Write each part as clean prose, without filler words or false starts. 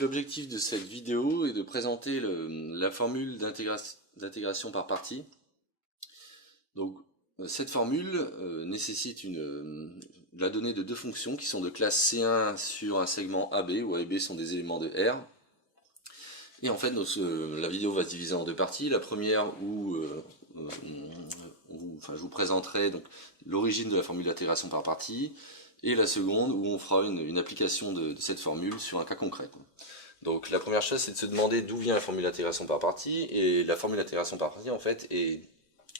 L'objectif de cette vidéo est de présenter la formule d'intégration par partie. Donc, cette formule nécessite la donnée de deux fonctions qui sont de classe C1 sur un segment AB, où A et B sont des éléments de R. Et en fait, la vidéo va se diviser en deux parties. La première où je vous présenterai l'origine de la formule d'intégration par partie, et la seconde où on fera une application de cette formule sur un cas concret. Donc la première chose, c'est de se demander d'où vient la formule d'intégration par partie, et la formule d'intégration par partie en fait est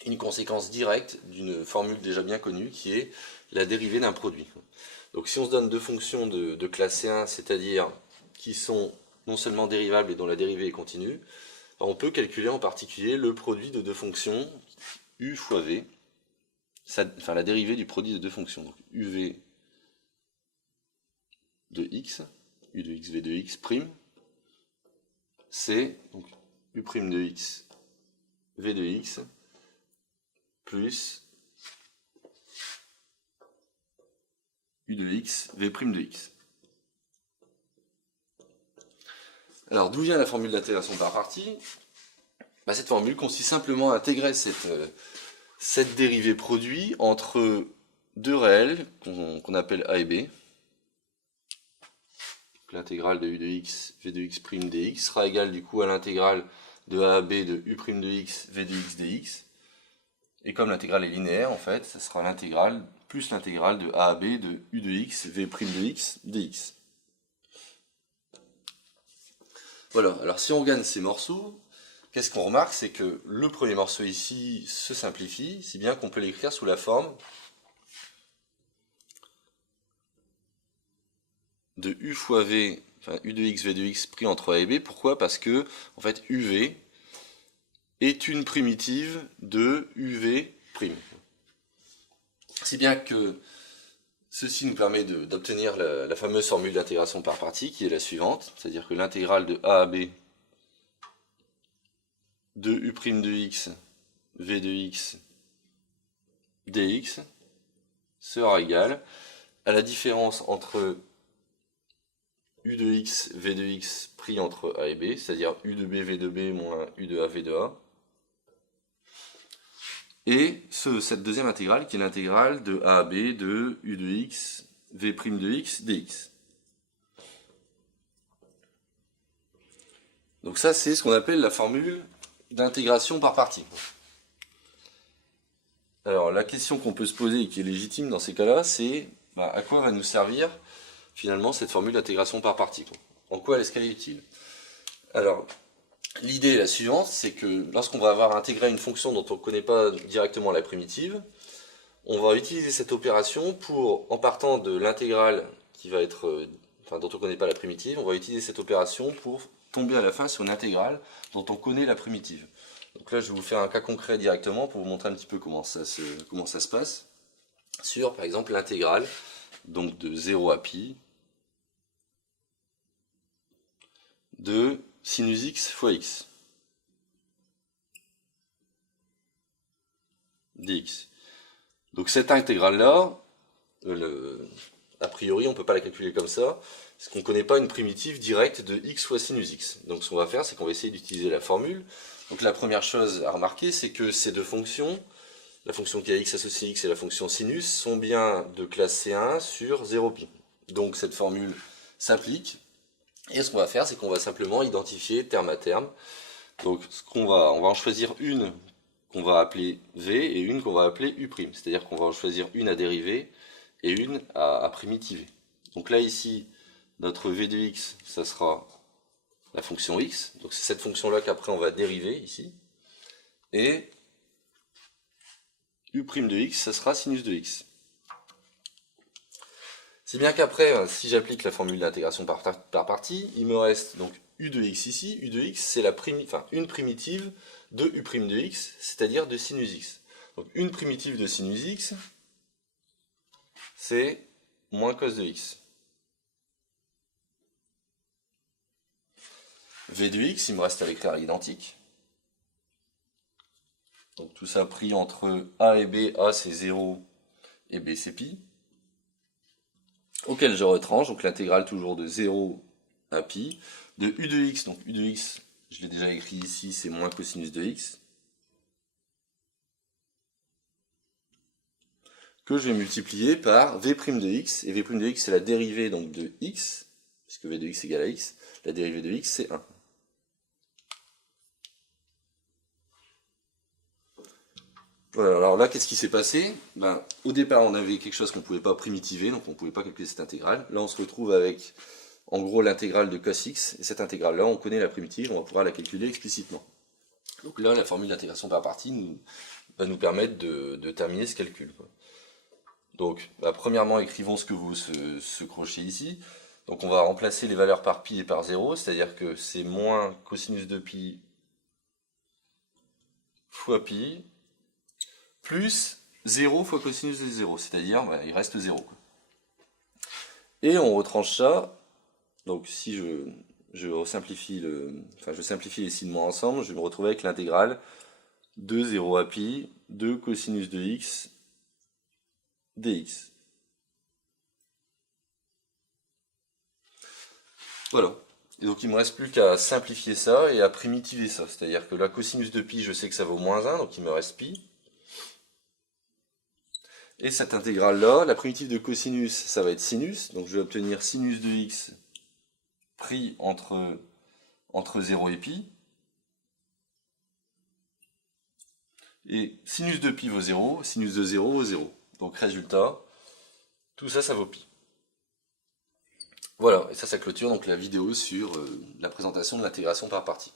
une conséquence directe d'une formule déjà bien connue qui est la dérivée d'un produit. Donc si on se donne deux fonctions de classe C1, c'est-à-dire qui sont non seulement dérivables et dont la dérivée est continue, on peut calculer en particulier le produit de deux fonctions u fois v, enfin la dérivée du produit de deux fonctions, donc uv de x, u de x, v de x prime, c'est donc u' de x, v de x, plus u de x, v' de x. Alors d'où vient la formule d'intégration par partie? Cette formule consiste simplement à intégrer cette dérivée produit entre deux réels qu'on appelle a et b. L'intégrale de u de x, v de x' dx sera égale du coup à l'intégrale de a à b de u' de x, v de x dx. Et comme l'intégrale est linéaire, en fait, ce sera l'intégrale plus l'intégrale de a à b de u de x, v' de x dx. Voilà, alors si on regarde ces morceaux, qu'est-ce qu'on remarque? C'est que le premier morceau ici se simplifie, si bien qu'on peut l'écrire sous la forme de u fois v, enfin u de x, v de x pris entre a et b. Pourquoi? Parce que, en fait, uv est une primitive de uv'. Si bien que ceci nous permet d'obtenir la fameuse formule d'intégration par partie, qui est la suivante, c'est-à-dire que l'intégrale de a à b de u' de x, v de x dx sera égale à la différence entre u de x, v de x pris entre a et b, c'est-à-dire u de b, v de b moins u de a, v de a, et cette deuxième intégrale qui est l'intégrale de a à b de u de x, v' de x dx. Donc ça, c'est ce qu'on appelle la formule d'intégration par partie. Alors la question qu'on peut se poser et qui est légitime dans ces cas-là, c'est à quoi va nous servir finalement cette formule d'intégration par partie? En quoi est-ce qu'elle est utile? Alors, l'idée est la suivante, c'est que lorsqu'on va avoir intégré une fonction dont on ne connaît pas directement la primitive, on va utiliser cette opération pour, en partant de l'intégrale qui va être, dont on ne connaît pas la primitive, on va utiliser cette opération pour tomber à la fin sur une intégrale dont on connaît la primitive. Donc là, je vais vous faire un cas concret directement pour vous montrer un petit peu comment ça se passe. Sur, par exemple, l'intégrale donc de 0 à pi de sinus x fois x dx. Donc cette intégrale-là, a priori, on ne peut pas la calculer comme ça, parce qu'on ne connaît pas une primitive directe de x fois sinus x. Donc ce qu'on va faire, c'est qu'on va essayer d'utiliser la formule. Donc la première chose à remarquer, c'est que ces deux fonctions, la fonction qui a x associée x et la fonction sinus, sont bien de classe C1 sur 0π. Donc cette formule s'applique, et ce qu'on va faire, c'est qu'on va simplement identifier terme à terme. Donc on va en choisir une qu'on va appeler v et une qu'on va appeler u'. C'est-à-dire qu'on va en choisir une à dériver et une à primitiver. Donc là ici, notre v de x, ça sera la fonction x. Donc c'est cette fonction-là qu'après on va dériver ici. Et u' de x, ça sera sinus de x. Si bien qu'après, si j'applique la formule d'intégration par partie, il me reste donc u de x ici. U de x, c'est une primitive de u' de x, c'est-à-dire de sinus x. Donc une primitive de sinus x, c'est moins cos de x. V de x, il me reste avec l'air identique. Donc tout ça pris entre a et b, a c'est 0 et b c'est pi. Auquel je retranche, donc l'intégrale toujours de 0 à pi, de u de x, donc u de x, je l'ai déjà écrit ici, c'est moins cosinus de x, que je vais multiplier par v' de x, et v' de x c'est la dérivée donc de x, puisque v de x égale à x, la dérivée de x c'est 1. Voilà, alors là, qu'est-ce qui s'est passé? Ben, au départ, on avait quelque chose qu'on ne pouvait pas primitiver, donc on ne pouvait pas calculer cette intégrale. Là, on se retrouve avec, en gros, l'intégrale de cos x, et cette intégrale-là, on connaît la primitive, on va pouvoir la calculer explicitement. Donc là, la formule d'intégration par partie va nous permettre de terminer ce calcul, quoi. Donc, bah, premièrement, écrivons ce que vaut ce crochet ici. Donc on va remplacer les valeurs par pi et par 0, c'est-à-dire que c'est moins cosinus de pi fois pi, plus 0 fois cosinus de 0, c'est-à-dire bah, il reste 0. Quoi. Et on retranche ça, donc si je simplifie les signes moi ensemble, je vais me retrouver avec l'intégrale de 0 à pi de cosinus de x dx. Voilà. Et donc il me reste plus qu'à simplifier ça et à primitiver ça. C'est-à-dire que la cosinus de pi, je sais que ça vaut moins 1, donc il me reste pi. Et cette intégrale-là, la primitive de cosinus, ça va être sinus. Donc je vais obtenir sinus de x pris entre 0 et pi. Et sinus de pi vaut 0, sinus de 0 vaut 0. Donc résultat, tout ça, ça vaut pi. Voilà, et ça clôture donc la vidéo sur la présentation de l'intégration par partie.